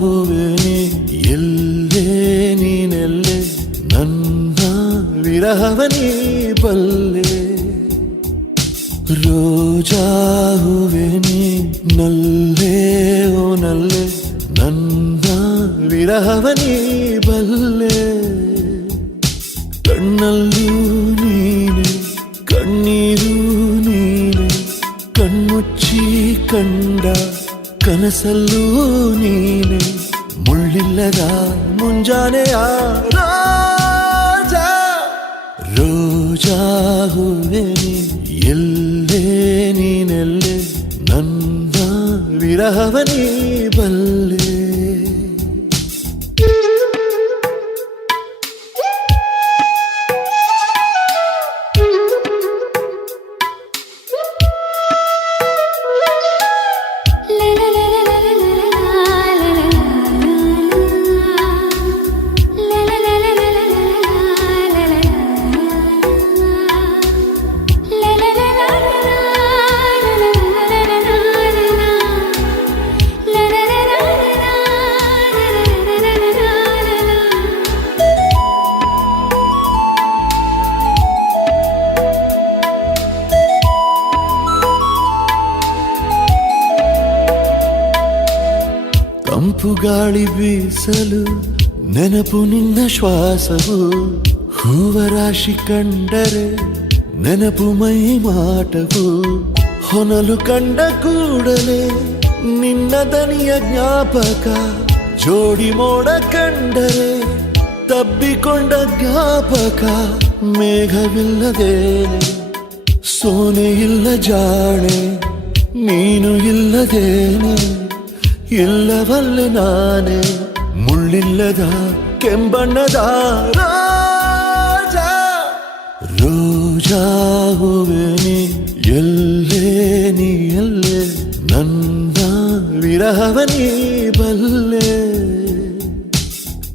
ಹೂವೆ ನೀ ಎಲ್ಲೇ ನೀನೆಲ್ಲೇ ನನ್ನ ವಿರಹವ ನೀ ಬಲ್ಲೆ ರೋಜಾ ಹೂವೆ ನೀ ನಲ್ಲೇ ಓ ನಲ್ಲೆ ನನ್ನ ವಿರಹವ ನೀ ಬಲ್ಲೆ ಕಣ್ಣಲ್ಲೂ ನೀನೆ ಕಣ್ಣೀರು ನೀನೆ ಕಣ್ಮುಚ್ಚಿ ಕಂಡ ಕನಸಲ್ಲೂ ನೀನೆ ಮುಳ್ಳಿಲ್ಲದ ಮುಂಜಾನೆಯ ರೋಜಾ ರೋಜಾ ಹೂವೆ ನೀ ಎಲ್ಲೇ ನೀನೆಲ್ಲೇ ನನ್ನ ವಿರಹವ ನೀ ಬಲ್ಲೆ ತಂಪು ಗಾಳಿ ಬೀಸಲು ನೆನಪು ನಿನ್ನ ಶ್ವಾಸವು ಹೂವ ರಾಶಿ ಕಂಡರೆ ನೆನಪು ಮೈ ಮಾಟವು ಹೊನಲು ಕಂಡ ಕೂಡಲೇ ನಿನ್ನ ದನಿಯ ಜ್ಞಾಪಕ ಜೋಡಿ ಮೋಡ ಕಂಡರೆ ತಬ್ಬಿಕೊಂಡ ಜ್ಞಾಪಕ ಮೇಘವಿಲ್ಲದೇನೆ ಸೋನೆ ಇಲ್ಲ ಜಾಣೆ ನೀನು ಇಲ್ಲದೇನೆ ಇಲ್ಲವಲ್ಲ ನಾನೇ ಮುಳ್ಳಿಲ್ಲದ ಕೆಂಬಣ್ಣದ ರೋಜಾ ರೋಜಾ ಹೂವೆ ನೀ ಎಲ್ಲೇ ನೀ ಎಲ್ಲೇ ನನ್ನ ವಿರಹವ ನೀ ಬಲ್ಲೆ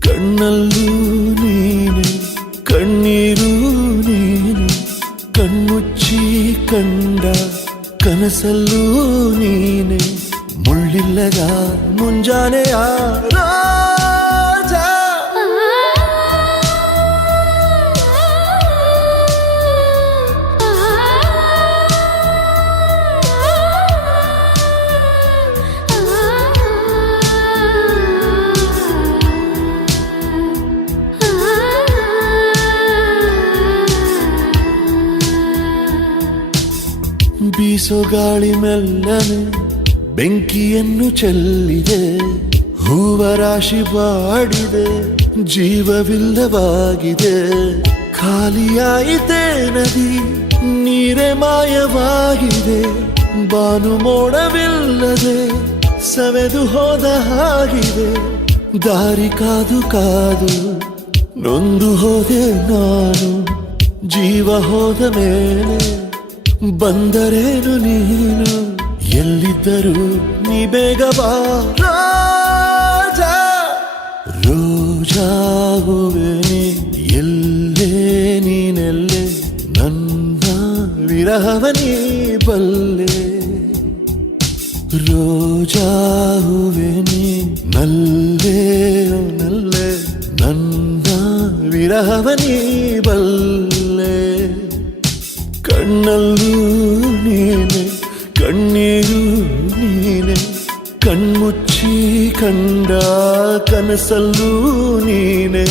ಕಣ್ಣಲ್ಲೂ ನೀನೆ ಕಣ್ಣೀರು ನೀನೆ ಕಣ್ಮುಚ್ಚಿ ಕಂಡ ಕನಸಲ್ಲೂ ನೀನೆ ಮುಳ್ಳಿಲ್ಲದ ಮುಂಜಾನೆಯ ರೋಜಾ ಬೀಸೋ ಗಾಳಿ ಮೆಲ್ಲನೆ ಬೆಂಕಿಯನ್ನು ಚೆಲ್ಲಿದೆ ಹೂವ ರಾಶಿ ಬಾಡಿದೆ ಜೀವವಿಲ್ಲವಾಗಿದೆ ಖಾಲಿಯಾಯಿತೆ ನದಿ ನೀರೇ ಮಾಯವಾಗಿದೆ ಬಾನು ಮೋಡವಿಲ್ಲದೆ ಸವೆದು ಹೋದ ಹಾಗಿದೆ ದಾರಿ ಕಾದು ಕಾದು ನೊಂದು ಹೋದೆ ನಾನು ಜೀವ ಹೋದ ಮೇಲೆ ಬಂದರೇನು ನೀನು ಎಲ್ಲಿದ್ದರೂ ನೀ ಬೇಗ ಬಾ ರೋಜಾ ರೋಜಾ ಹೂವೆ ನೀ ಎಲ್ಲೇ ನೀನೆಲ್ಲೇ ನನ್ನ ವಿರಹವ ನೀ ಬಲ್ಲೆ ರೋಜಾ ಹೂವೆ ನೀ ನಲ್ಲೇ ಓ ನಲ್ಲೆ ನನ್ನ ವಿರಹವ ನೀ ಬಲ್ಲೆ ಕಣ್ಣಲ್ಲೂ ನೀನೆ ಕಣ್ಣೀರು ನೀನೆ ಕಣ್ಮುಚ್ಚಿ ಕಂಡ ಕನಸಲ್ಲೂ ನೀನೆ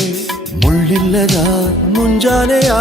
ಮುಳ್ಳಿಲ್ಲದ ಮುಂಜಾನೆಯ